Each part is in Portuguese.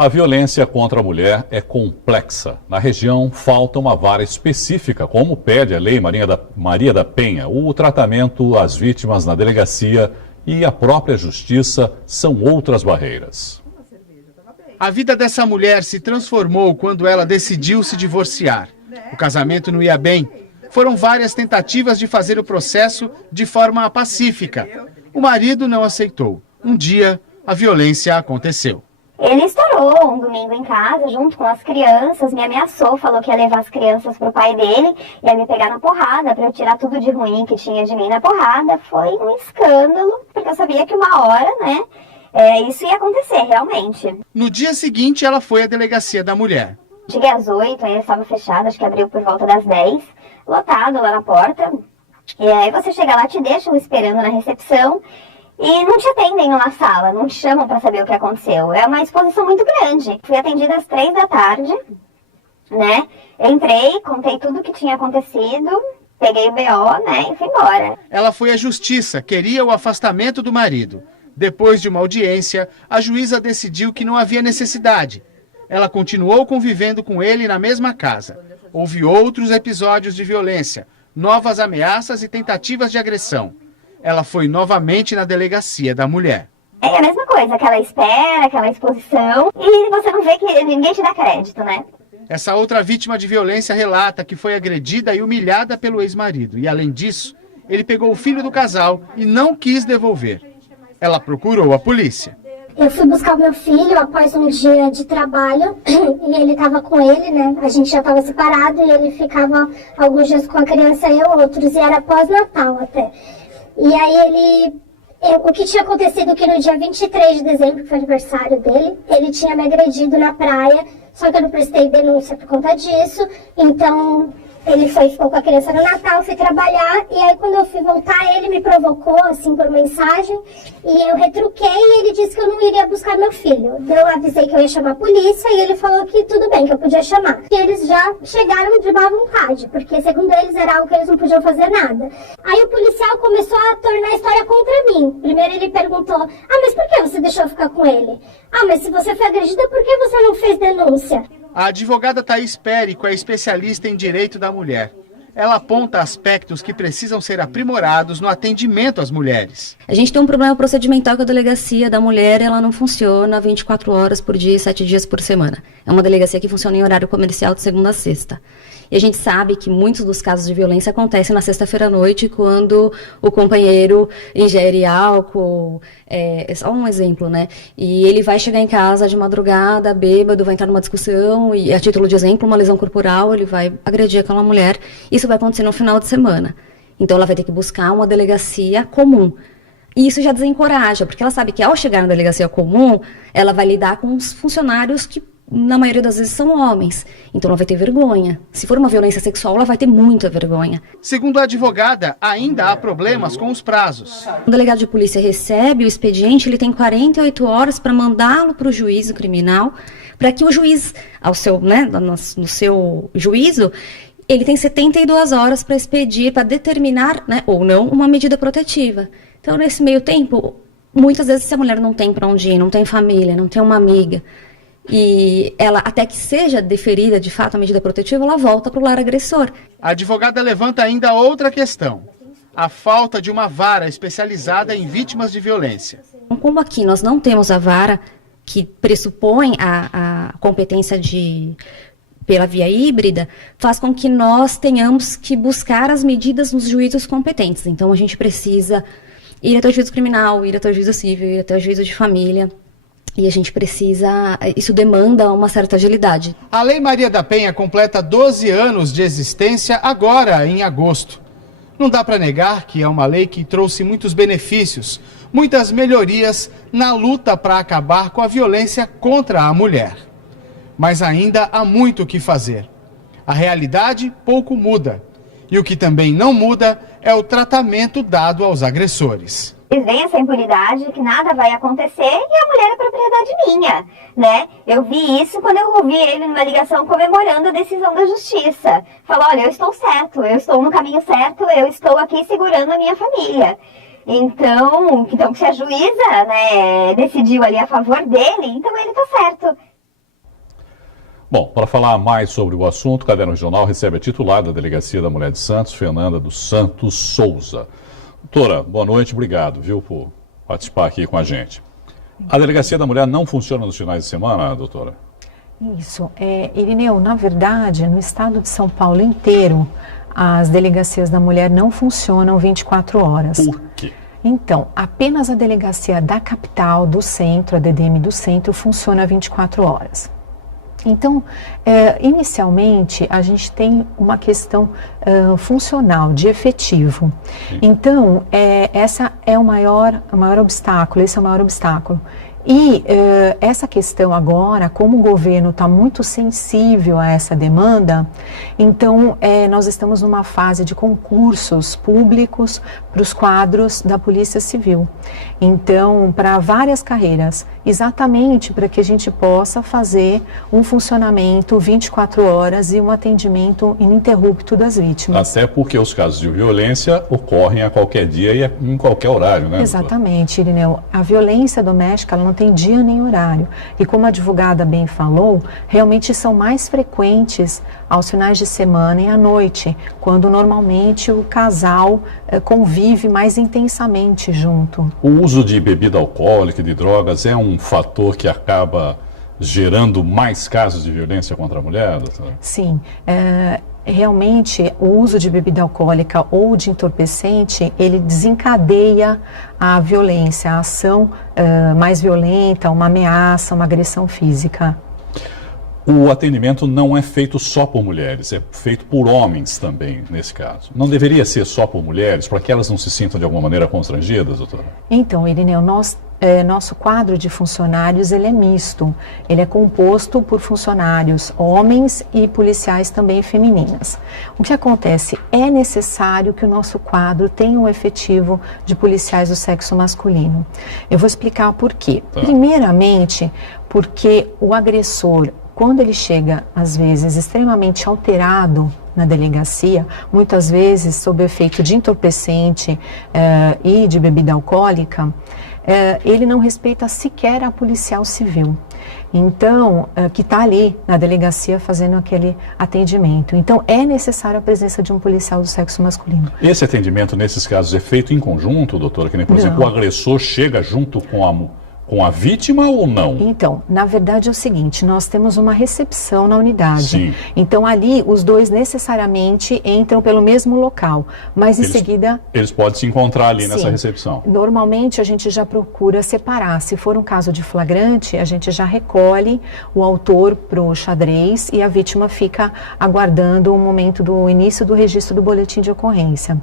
A violência contra a mulher é complexa. Na região, falta uma vara específica, como pede a Lei Maria da Penha. O tratamento às vítimas na delegacia e a própria justiça são outras barreiras. A vida dessa mulher se transformou quando ela decidiu se divorciar. O casamento não ia bem. Foram várias tentativas de fazer o processo de forma pacífica. O marido não aceitou. Um dia, a violência aconteceu. Ele estourou um domingo em casa, junto com as crianças, me ameaçou, falou que ia levar as crianças pro pai dele, ia me pegar na porrada, para eu tirar tudo de ruim que tinha de mim na porrada. Foi um escândalo, porque eu sabia que uma hora, isso ia acontecer, realmente. No dia seguinte, ela foi à delegacia da mulher. Cheguei às 8, aí estava fechado, acho que abriu por volta das 10, lotado lá na porta. E aí você chega lá, te deixam esperando na recepção. E não te atendem na sala, não te chamam para saber o que aconteceu. É uma exposição muito grande. Fui atendida às 3 da tarde, Entrei, contei tudo o que tinha acontecido, peguei o BO, e fui embora. Ela foi à justiça, queria o afastamento do marido. Depois de uma audiência, a juíza decidiu que não havia necessidade. Ela continuou convivendo com ele na mesma casa. Houve outros episódios de violência, novas ameaças e tentativas de agressão. Ela foi novamente na delegacia da mulher. É a mesma coisa, aquela espera, aquela exposição, e você não vê que ninguém te dá crédito, Essa outra vítima de violência relata que foi agredida e humilhada pelo ex-marido. E além disso, ele pegou o filho do casal e não quis devolver. Ela procurou a polícia. Eu fui buscar o meu filho após um dia de trabalho e ele estava com ele, A gente já estava separado e ele ficava alguns dias com a criança e eu outros, e era pós-natal até. E aí o que tinha acontecido que no dia 23 de dezembro, que foi aniversário dele, ele tinha me agredido na praia, só que eu não prestei denúncia por conta disso, então ele ficou com a criança no Natal, fui trabalhar, e aí quando eu fui voltar, ele me provocou, assim, por mensagem, e eu retruquei, e ele disse que eu não iria buscar meu filho. Eu avisei que eu ia chamar a polícia, e ele falou que tudo bem, que eu podia chamar. E eles já chegaram de má vontade, porque segundo eles era algo que eles não podiam fazer nada. Aí o policial começou a tornar a história contra mim. Primeiro ele perguntou, mas por que você deixou eu ficar com ele? Mas se você foi agredida, por que você não fez denúncia? A advogada Thaís Périco é especialista em direito da mulher. Ela aponta aspectos que precisam ser aprimorados no atendimento às mulheres. A gente tem um problema procedimental com a delegacia da mulher, ela não funciona 24 horas por dia, 7 dias por semana. É uma delegacia que funciona em horário comercial de segunda a sexta. E a gente sabe que muitos dos casos de violência acontecem na sexta-feira à noite, quando o companheiro ingere álcool, é só um exemplo, E ele vai chegar em casa de madrugada, bêbado, vai entrar numa discussão, e a título de exemplo, uma lesão corporal, ele vai agredir aquela mulher. Isso vai acontecer no final de semana. Então ela vai ter que buscar uma delegacia comum. E isso já desencoraja, porque ela sabe que ao chegar na delegacia comum, ela vai lidar com os funcionários que na maioria das vezes são homens, então ela vai ter vergonha. Se for uma violência sexual, ela vai ter muita vergonha. Segundo a advogada, ainda há problemas com os prazos. O delegado de polícia recebe o expediente, ele tem 48 horas para mandá-lo para o juízo criminal, para que o juiz, no seu juízo, ele tem 72 horas para expedir, para determinar, ou não, uma medida protetiva. Então, nesse meio tempo, muitas vezes se a mulher não tem para onde ir, não tem família, não tem uma amiga, e ela, até que seja deferida de fato a medida protetiva, ela volta para o lar agressor. A advogada levanta ainda outra questão: a falta de uma vara especializada em vítimas de violência. Como aqui nós não temos a vara que pressupõe a competência pela via híbrida, faz com que nós tenhamos que buscar as medidas nos juízos competentes. Então a gente precisa ir até o juízo criminal, ir até o juízo civil, ir até o juízo de família. E a gente isso demanda uma certa agilidade. A Lei Maria da Penha completa 12 anos de existência agora, em agosto. Não dá para negar que é uma lei que trouxe muitos benefícios, muitas melhorias na luta para acabar com a violência contra a mulher. Mas ainda há muito o que fazer. A realidade pouco muda. E o que também não muda é o tratamento dado aos agressores. Eles veem essa impunidade, que nada vai acontecer, e a mulher é propriedade minha, Eu vi isso quando eu ouvi ele numa ligação comemorando a decisão da justiça. Falou, olha, eu estou certo, eu estou no caminho certo, eu estou aqui segurando a minha família. Então se a juíza, decidiu ali a favor dele, então ele está certo. Bom, para falar mais sobre o assunto, o Caderno Regional recebe a titular da Delegacia da Mulher de Santos, Fernanda dos Santos Souza. Doutora, boa noite, obrigado, viu, por participar aqui com a gente. A Delegacia da Mulher não funciona nos finais de semana, doutora? Isso. Irineu, na verdade, no estado de São Paulo inteiro, as delegacias da mulher não funcionam 24 horas. Por quê? Então, apenas a delegacia da capital, do centro, a DDM do centro, funciona 24 horas. Então, inicialmente, a gente tem uma questão funcional, de efetivo. Sim. Então, essa é o maior obstáculo, esse é o maior obstáculo. E essa questão agora, como o governo está muito sensível a essa demanda, então nós estamos numa fase de concursos públicos para os quadros da Polícia Civil. Então, para várias carreiras, exatamente para que a gente possa fazer um funcionamento 24 horas e um atendimento ininterrupto das vítimas. Até porque os casos de violência ocorrem a qualquer dia e em qualquer horário, né? Exatamente, Irineu. A violência doméstica, ela não tem dia nem horário. E como a advogada bem falou, realmente são mais frequentes aos finais de semana e à noite, quando normalmente o casal convive mais intensamente junto. O uso de bebida alcoólica e de drogas é um fator que acaba gerando mais casos de violência contra a mulher, doutora? Sim. Realmente, o uso de bebida alcoólica ou de entorpecente, ele desencadeia a violência, a ação mais violenta, uma ameaça, uma agressão física. O atendimento não é feito só por mulheres, é feito por homens também, nesse caso. Não deveria ser só por mulheres, para que elas não se sintam de alguma maneira constrangidas, doutora? Então, Irineu, nosso quadro de funcionários, ele é misto. Ele é composto por funcionários homens e policiais também femininas. O que acontece? É necessário que o nosso quadro tenha um efetivo de policiais do sexo masculino. Eu vou explicar por quê. Tá. Primeiramente, porque o agressor, quando ele chega, às vezes, extremamente alterado na delegacia, muitas vezes sob o efeito de entorpecente e de bebida alcoólica, ele não respeita sequer a policial civil. Então, que está ali na delegacia fazendo aquele atendimento. Então, é necessária a presença de um policial do sexo masculino. Esse atendimento, nesses casos, é feito em conjunto, doutora? Que nem, por exemplo, o agressor chega junto com a vítima ou não? Então, na verdade é o seguinte, nós temos uma recepção na unidade. Sim. Então ali os dois necessariamente entram pelo mesmo local, mas em seguida... Eles podem se encontrar ali. Sim. Nessa recepção. Normalmente a gente já procura separar. Se for um caso de flagrante, a gente já recolhe o autor para o xadrez e a vítima fica aguardando o momento do início do registro do boletim de ocorrência.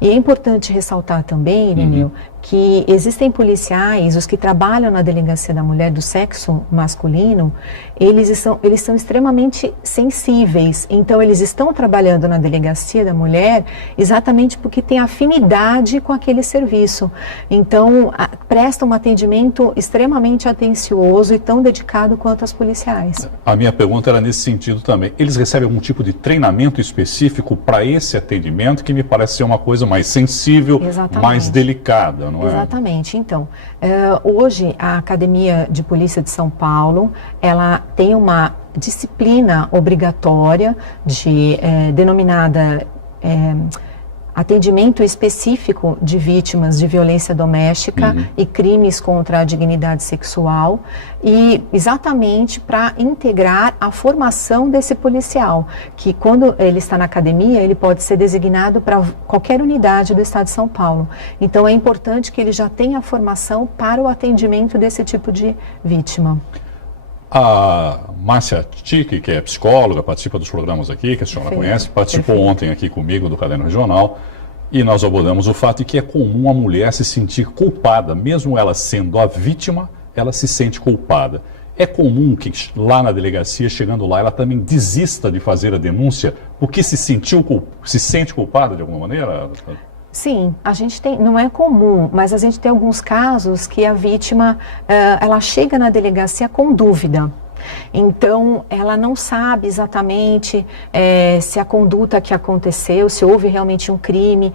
E é importante ressaltar também, Irineu, que existem policiais, os que trabalham na Delegacia da Mulher do sexo masculino, eles são extremamente sensíveis. Então, eles estão trabalhando na Delegacia da Mulher exatamente porque tem afinidade com aquele serviço. Então, prestam um atendimento extremamente atencioso e tão dedicado quanto as policiais. A minha pergunta era nesse sentido também. Eles recebem algum tipo de treinamento específico para esse atendimento, que me parece ser uma coisa mais sensível, mais delicada, não é? Exatamente. Então, hoje a Academia de Polícia de São Paulo, ela tem uma disciplina obrigatória denominada atendimento específico de vítimas de violência doméstica e crimes contra a dignidade sexual, e exatamente para integrar a formação desse policial, que quando ele está na academia, ele pode ser designado para qualquer unidade do estado de São Paulo. Então é importante que ele já tenha formação para o atendimento desse tipo de vítima. A Márcia Tique, que é psicóloga, participa dos programas aqui, que a senhora conhece, participou ontem aqui comigo do Caderno Regional, e nós abordamos o fato de que é comum a mulher se sentir culpada, mesmo ela sendo a vítima, ela se sente culpada. É comum que lá na delegacia, chegando lá, ela também desista de fazer a denúncia porque se sente culpada de alguma maneira? Sim, a gente tem, não é comum, mas a gente tem alguns casos que a vítima, ela chega na delegacia com dúvida. Então, ela não sabe exatamente se a conduta que aconteceu, se houve realmente um crime,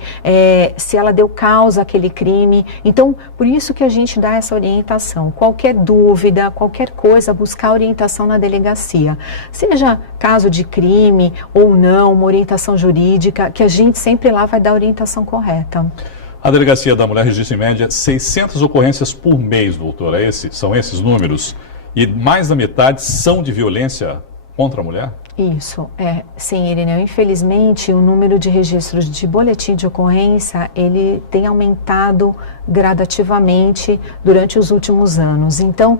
se ela deu causa àquele crime. Então, por isso que a gente dá essa orientação. Qualquer dúvida, qualquer coisa, buscar orientação na delegacia. Seja caso de crime ou não, uma orientação jurídica, que a gente sempre lá vai dar a orientação correta. A Delegacia da Mulher registra em média 600 ocorrências por mês, doutora. São esses números? E mais da metade são de violência contra a mulher? Isso, sim, Irineu. Infelizmente, o número de registros de boletim de ocorrência, ele tem aumentado gradativamente durante os últimos anos. Então,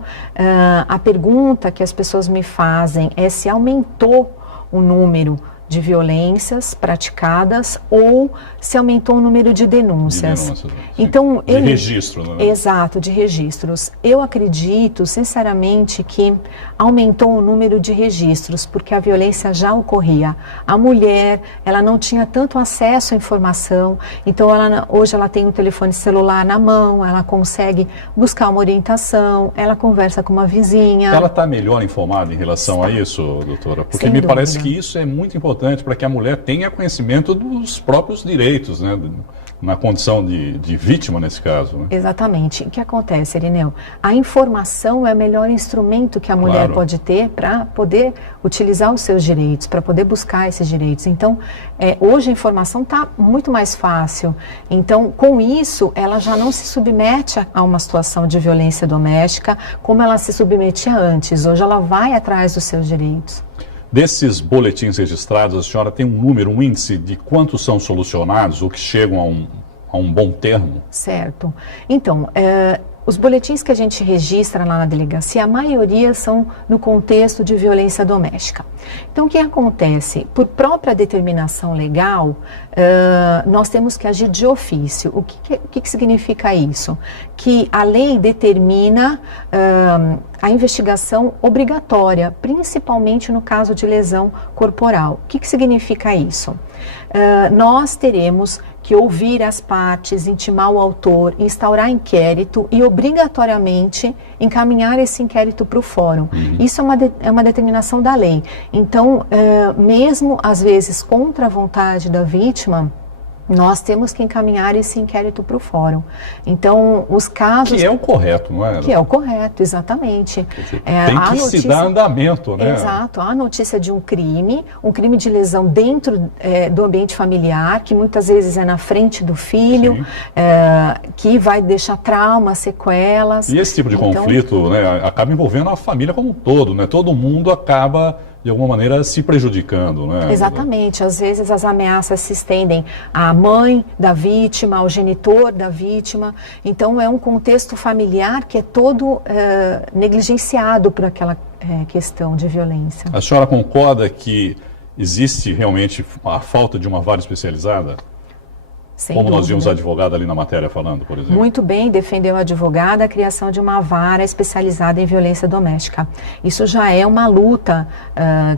a pergunta que as pessoas me fazem é se aumentou o número de violências praticadas ou se aumentou o número de denúncias. Então, de registro, né? Exato, de registros. Eu acredito, sinceramente, que aumentou o número de registros, porque a violência já ocorria. A mulher, ela não tinha tanto acesso à informação, então hoje ela tem o telefone celular na mão, ela consegue buscar uma orientação, ela conversa com uma vizinha. Ela está melhor informada em relação a isso, doutora? Porque me parece que isso é muito importante para que a mulher tenha conhecimento dos próprios direitos, né? Na condição de vítima nesse caso. Né? Exatamente. O que acontece, Irineu? A informação é o melhor instrumento que a mulher pode ter para poder utilizar os seus direitos, para poder buscar esses direitos. Então, hoje a informação está muito mais fácil. Então, com isso, ela já não se submete a uma situação de violência doméstica como ela se submetia antes. Hoje ela vai atrás dos seus direitos. Desses boletins registrados, a senhora tem um número, um índice de quantos são solucionados ou que chegam a um bom termo? Certo. Então, os boletins que a gente registra lá na delegacia, a maioria são no contexto de violência doméstica. Então, o que acontece? Por própria determinação legal, nós temos que agir de ofício. O que significa isso? Que a lei determina a investigação obrigatória, principalmente no caso de lesão corporal. O que significa isso? Nós teremos que ouvir as partes, intimar o autor, instaurar inquérito e obrigatoriamente encaminhar esse inquérito para o fórum. Isso é uma determinação da lei. Então, mesmo às vezes contra a vontade da vítima, nós temos que encaminhar esse inquérito para o fórum. Então, os casos... Que é o correto, não é? Que é o correto, exatamente. Tem que se dar andamento, né? Exato. Há notícia de um crime de lesão dentro do ambiente familiar, que muitas vezes é na frente do filho, que vai deixar traumas, sequelas. E esse tipo de conflito, né, acaba envolvendo a família como um todo, né? Todo mundo acaba, de alguma maneira, se prejudicando, né? Exatamente. Às vezes as ameaças se estendem à mãe da vítima, ao genitor da vítima. Então é um contexto familiar que é todo negligenciado por aquela questão de violência. A senhora concorda que existe realmente a falta de uma vara especializada? Sem Como dúvida. nós vimos a advogada ali na matéria falando, por exemplo. Muito bem, defendeu a advogada a criação de uma vara especializada em violência doméstica. Isso já é uma luta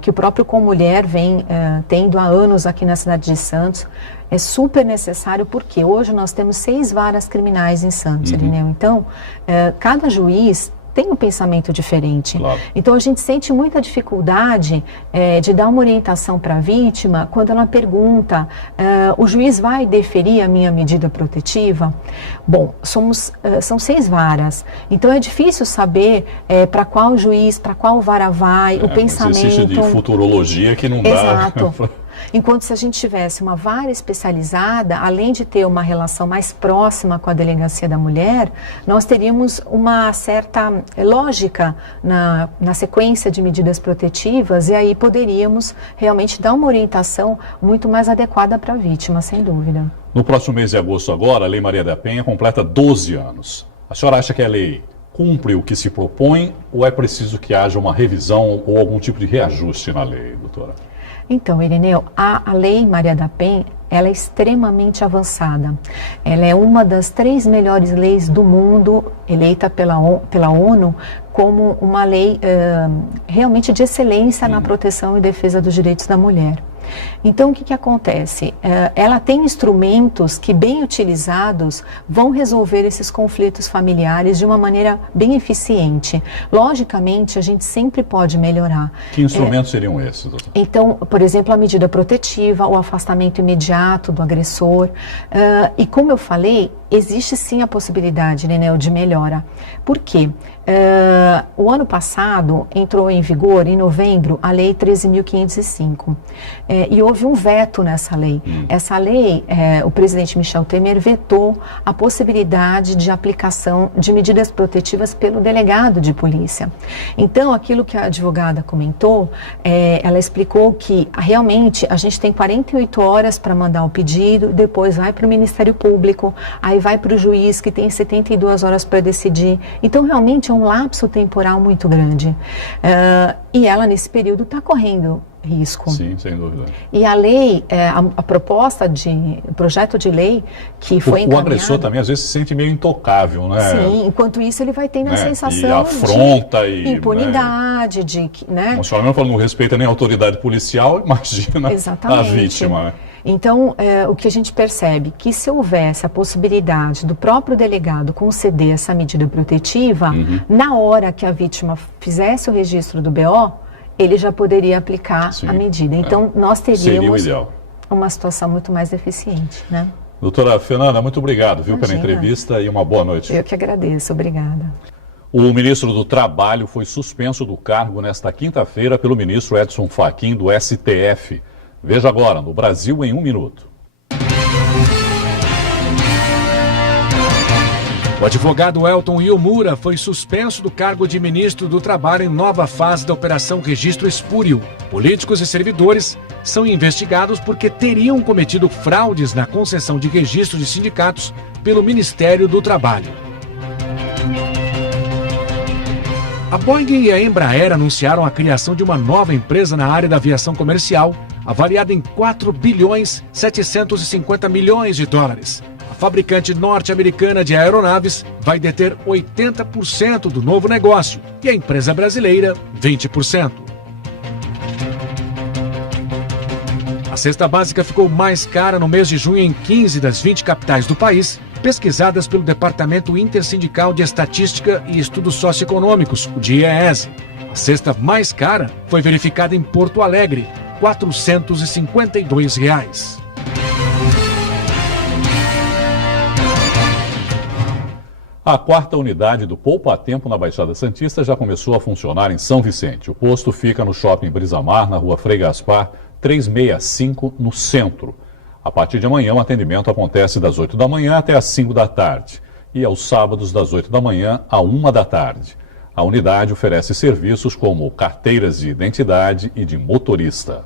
que o próprio Comulher vem tendo há anos aqui na cidade de Santos. É super necessário porque hoje nós temos 6 varas criminais em Santos, Irineu. Então, cada juiz tem um pensamento diferente. Claro. Então a gente sente muita dificuldade de dar uma orientação para a vítima quando ela pergunta, o juiz vai deferir a minha medida protetiva? Bom, são 6 varas, então é difícil saber para qual juiz, para qual vara vai, o pensamento... Exercício de futurologia que não dá... Exato. Enquanto se a gente tivesse uma vara especializada, além de ter uma relação mais próxima com a Delegacia da Mulher, nós teríamos uma certa lógica na sequência de medidas protetivas e aí poderíamos realmente dar uma orientação muito mais adequada para a vítima, sem dúvida. No próximo mês de agosto agora, a Lei Maria da Penha completa 12 anos. A senhora acha que a lei cumpre o que se propõe ou é preciso que haja uma revisão ou algum tipo de reajuste na lei, doutora? Então, Irineu, a Lei Maria da Penha, ela é extremamente avançada. Ela é uma das 3 melhores leis do mundo, eleita pela ONU, como uma lei realmente de excelência na proteção e defesa dos direitos da mulher. Então, o que acontece? Ela tem instrumentos que, bem utilizados, vão resolver esses conflitos familiares de uma maneira bem eficiente. Logicamente, a gente sempre pode melhorar. Que instrumentos seriam esses, doutor? Então, por exemplo, a medida protetiva, o afastamento imediato do agressor. E como eu falei, existe sim a possibilidade, Nenel, de melhora. Por quê? O ano passado entrou em vigor, em novembro, a Lei 13.505. E houve um veto nessa lei. Essa lei, o presidente Michel Temer vetou a possibilidade de aplicação de medidas protetivas pelo delegado de polícia. Então, aquilo que a advogada comentou, ela explicou que realmente a gente tem 48 horas para mandar o pedido, depois vai para o Ministério Público, aí vai para o juiz, que tem 72 horas para decidir. Então, realmente é um lapso temporal muito grande. E ela, nesse período, está correndo risco. Sim, sem dúvida. E a lei, a proposta o projeto de lei que foi encaminhado... O agressor também, às vezes, se sente meio intocável, né? Sim, enquanto isso ele vai tendo a sensação e afronta de impunidade, de... Né? O senhor não respeita nem a autoridade policial, imagina a vítima, né? Então, o que a gente percebe, que se houvesse a possibilidade do próprio delegado conceder essa medida protetiva, na hora que a vítima fizesse o registro do BO, ele já poderia aplicar a medida. Então, nós teríamos uma situação muito mais eficiente, né? Doutora Fernanda, muito obrigado, pela entrevista e uma boa noite. Eu que agradeço, obrigada. O ministro do Trabalho foi suspenso do cargo nesta quinta-feira pelo ministro Edson Fachin, do STF. Veja agora, no Brasil em 1 minuto. O advogado Elton Iomura foi suspenso do cargo de ministro do Trabalho em nova fase da Operação Registro Espúrio. Políticos e servidores são investigados porque teriam cometido fraudes na concessão de registro de sindicatos pelo Ministério do Trabalho. A Boeing e a Embraer anunciaram a criação de uma nova empresa na área da aviação comercial, avaliada em 4 bilhões 750 milhões de dólares. A fabricante norte-americana de aeronaves vai deter 80% do novo negócio e a empresa brasileira 20%. A cesta básica ficou mais cara no mês de junho em 15 das 20 capitais do país, pesquisadas pelo Departamento Intersindical de Estatística e Estudos Socioeconômicos, o DIEESE. A cesta mais cara foi verificada em Porto Alegre, R$ 452. A 4ª unidade do Poupa Tempo na Baixada Santista já começou a funcionar em São Vicente. O posto fica no Shopping Brisamar, na rua Frei Gaspar, 365, no centro. A partir de amanhã, o atendimento acontece das 8 da manhã até as 5 da tarde e aos sábados das 8 da manhã à 1 da tarde. A unidade oferece serviços como carteiras de identidade e de motorista.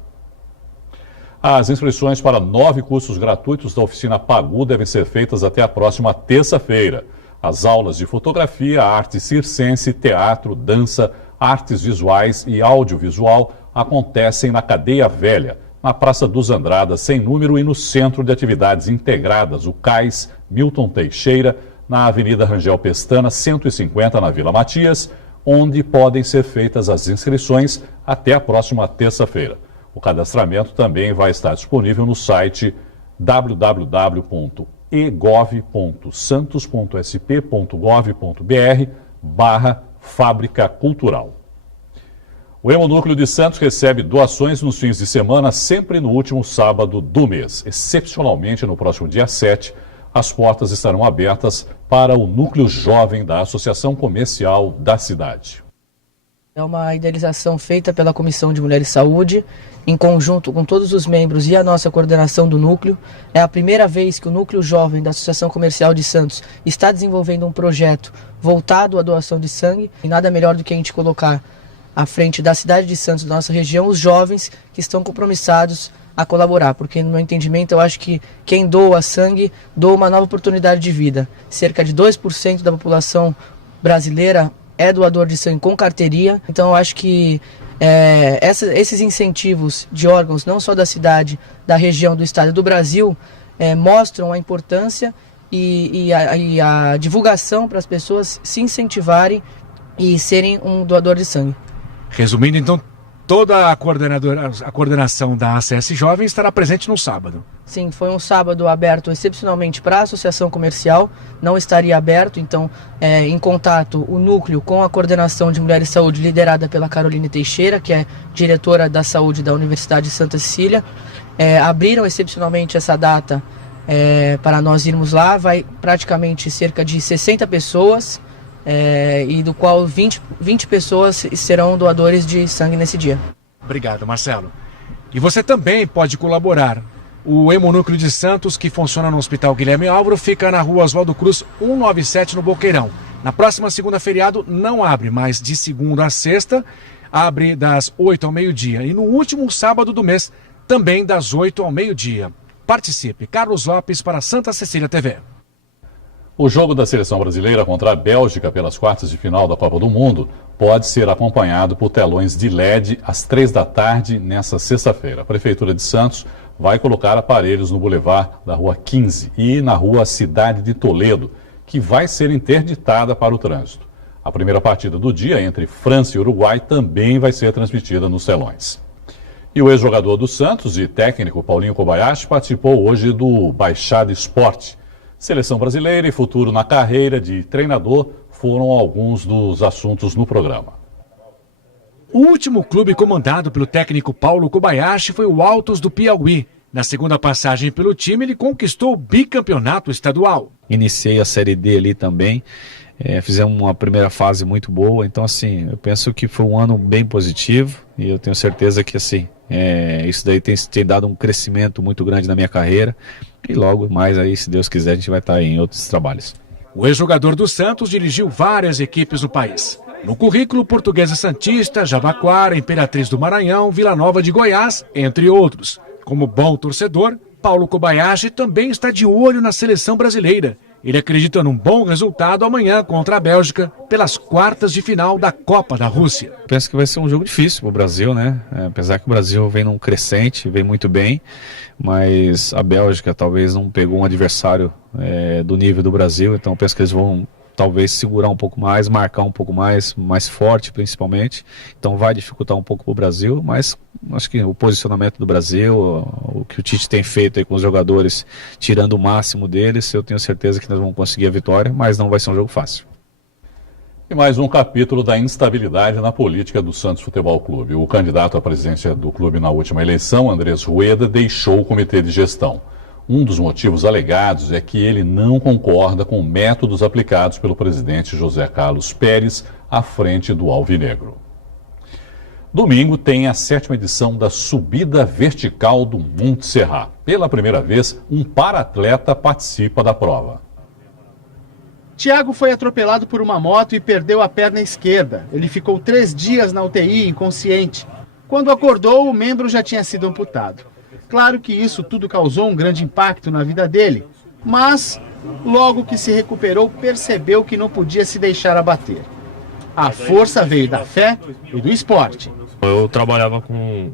As inscrições para 9 cursos gratuitos da oficina Pagu devem ser feitas até a próxima terça-feira. As aulas de fotografia, arte circense, teatro, dança, artes visuais e audiovisual acontecem na Cadeia Velha, na Praça dos Andradas, sem número, e no Centro de Atividades Integradas, o CAIS Milton Teixeira, na Avenida Rangel Pestana, 150, na Vila Matias, onde podem ser feitas as inscrições até a próxima terça-feira. O cadastramento também vai estar disponível no site www.egov.santos.sp.gov.br/Fábrica Cultural. O Hemonúcleo de Santos recebe doações nos fins de semana, sempre no último sábado do mês. Excepcionalmente, no próximo dia 7, as portas estarão abertas para o núcleo jovem da Associação Comercial da cidade. É uma idealização feita pela Comissão de Mulher e Saúde, em conjunto com todos os membros e a nossa coordenação do núcleo. É a primeira vez que o núcleo jovem da Associação Comercial de Santos está desenvolvendo um projeto voltado à doação de sangue. E nada melhor do que a gente colocar à frente da cidade de Santos, da nossa região, os jovens que estão compromissados a colaborar, porque no meu entendimento eu acho que quem doa sangue doa uma nova oportunidade de vida. Cerca de 2% da população brasileira é doador de sangue com carteirinha, então eu acho que esses incentivos de órgãos, não só da cidade, da região, do estado e do Brasil, mostram a importância e a divulgação para as pessoas se incentivarem e serem um doador de sangue. Resumindo, então, Toda a coordenação da ACS Jovem estará presente no sábado. Sim, foi um sábado aberto excepcionalmente para a Associação Comercial, não estaria aberto, então, em contato o núcleo com a Coordenação de Mulher e Saúde, liderada pela Caroline Teixeira, que é diretora da Saúde da Universidade de Santa Cecília, abriram excepcionalmente essa data para nós irmos lá. Vai praticamente cerca de 60 pessoas, e do qual 20 pessoas serão doadores de sangue nesse dia. Obrigado, Marcelo. E você também pode colaborar. O Hemonúcleo de Santos, que funciona no Hospital Guilherme Álvaro, fica na rua Oswaldo Cruz 197, no Boqueirão. Na próxima segunda feriado não abre, mas de segunda a sexta abre das 8 ao meio-dia. E no último sábado do mês, também das 8 ao meio-dia. Participe. Carlos Lopes para Santa Cecília TV. O jogo da seleção brasileira contra a Bélgica pelas quartas de final da Copa do Mundo pode ser acompanhado por telões de LED às 3 da tarde nesta sexta-feira. A Prefeitura de Santos vai colocar aparelhos no Boulevard da Rua 15 e na Rua Cidade de Toledo, que vai ser interditada para o trânsito. A primeira partida do dia entre França e Uruguai também vai ser transmitida nos telões. E o ex-jogador do Santos e técnico Paulinho Kobayashi participou hoje do Baixada Esporte. Seleção brasileira e futuro na carreira de treinador foram alguns dos assuntos no programa. O último clube comandado pelo técnico Paulo Kobayashi foi o Altos do Piauí. Na segunda passagem pelo time, ele conquistou o bicampeonato estadual. Iniciei a Série D ali também, fizemos uma primeira fase muito boa, então assim, eu penso que foi um ano bem positivo e eu tenho certeza que assim, isso daí tem dado um crescimento muito grande na minha carreira e logo mais aí, se Deus quiser, a gente vai estar em outros trabalhos. O ex-jogador do Santos dirigiu várias equipes no país. No currículo, Portuguesa Santista, Jabaquara, Imperatriz do Maranhão, Vila Nova de Goiás, entre outros. Como bom torcedor, Paulo Kobayashi também está de olho na seleção brasileira. Ele acredita num bom resultado amanhã contra a Bélgica pelas quartas de final da Copa da Rússia. Penso que vai ser um jogo difícil para o Brasil, né? Apesar que o Brasil vem num crescente, vem muito bem, mas a Bélgica talvez não pegou um adversário do nível do Brasil, então penso que eles vão talvez segurar um pouco mais, marcar um pouco mais forte principalmente, então vai dificultar um pouco para o Brasil, mas acho que o posicionamento do Brasil, o que o Tite tem feito aí com os jogadores, tirando o máximo deles, eu tenho certeza que nós vamos conseguir a vitória, mas não vai ser um jogo fácil. E mais um capítulo da instabilidade na política do Santos Futebol Clube. O candidato à presidência do clube na última eleição, Andrés Rueda, deixou o comitê de gestão. Um dos motivos alegados é que ele não concorda com métodos aplicados pelo presidente José Carlos Pérez à frente do Alvinegro. Domingo tem a 7ª edição da Subida Vertical do Monte Serra. Pela primeira vez, um para-atleta participa da prova. Tiago foi atropelado por uma moto e perdeu a perna esquerda. Ele ficou 3 dias na UTI, inconsciente. Quando acordou, o membro já tinha sido amputado. Claro que isso tudo causou um grande impacto na vida dele, mas logo que se recuperou, percebeu que não podia se deixar abater. A força veio da fé e do esporte. Eu trabalhava com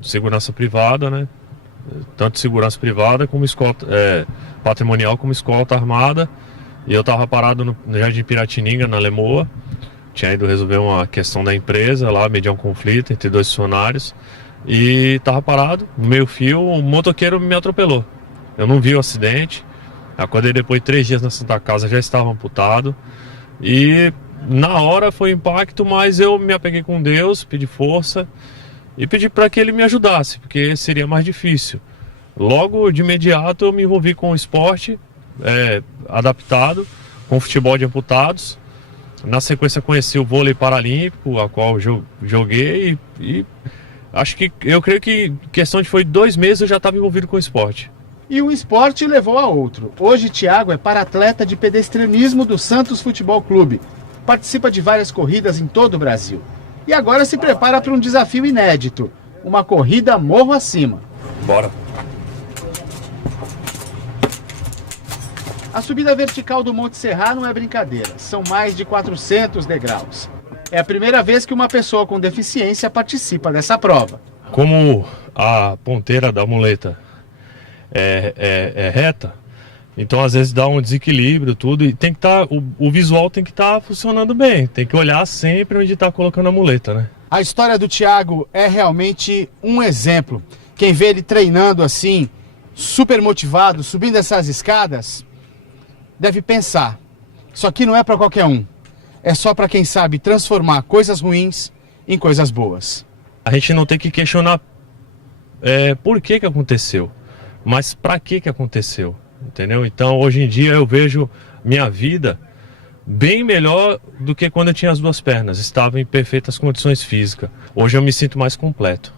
segurança privada, né? Tanto segurança privada como escolta patrimonial, como escolta armada. E eu estava parado no Jardim Piratininga, na Lemoa. Tinha ido resolver uma questão da empresa lá, mediar um conflito entre 2 funcionários. E estava parado, no meio fio, um motoqueiro me atropelou. Eu não vi o acidente. Acordei depois de 3 dias na Santa Casa, já estava amputado. E na hora foi impacto, mas eu me apeguei com Deus, pedi força e pedi para que ele me ajudasse, porque seria mais difícil. Logo de imediato eu me envolvi com o esporte adaptado, com futebol de amputados. Na sequência conheci o vôlei paralímpico, a qual eu joguei e eu creio que questão de 2 meses eu já estava envolvido com o esporte. E um esporte levou a outro. Hoje Tiago é para-atleta de pedestrianismo do Santos Futebol Clube. Participa de várias corridas em todo o Brasil. E agora se prepara para um desafio inédito. Uma corrida morro acima. Bora! A subida vertical do Monte Serra não é brincadeira. São mais de 400 degraus. É a primeira vez que uma pessoa com deficiência participa dessa prova. Como a ponteira da muleta é reta, então às vezes dá um desequilíbrio, tudo, e tem que o visual tem que estar funcionando bem, tem que olhar sempre onde está colocando a muleta, né? A história do Thiago é realmente um exemplo. Quem vê ele treinando assim, super motivado, subindo essas escadas, deve pensar, isso aqui não é para qualquer um. É só para quem sabe transformar coisas ruins em coisas boas. A gente não tem que questionar por que aconteceu, mas para que aconteceu, entendeu? Então, hoje em dia eu vejo minha vida bem melhor do que quando eu tinha as duas pernas, estava em perfeitas condições físicas. Hoje eu me sinto mais completo.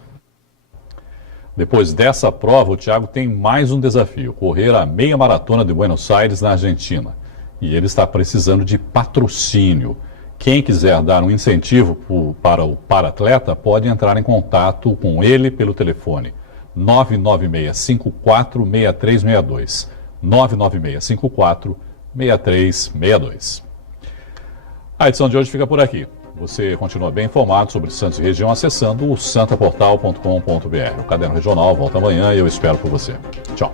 Depois dessa prova, o Thiago tem mais um desafio, correr a meia maratona de Buenos Aires, na Argentina. E ele está precisando de patrocínio. Quem quiser dar um incentivo para o para-atleta pode entrar em contato com ele pelo telefone 996546362. 996546362. A edição de hoje fica por aqui. Você continua bem informado sobre Santos e região acessando o santaportal.com.br. O Caderno Regional volta amanhã e eu espero por você. Tchau.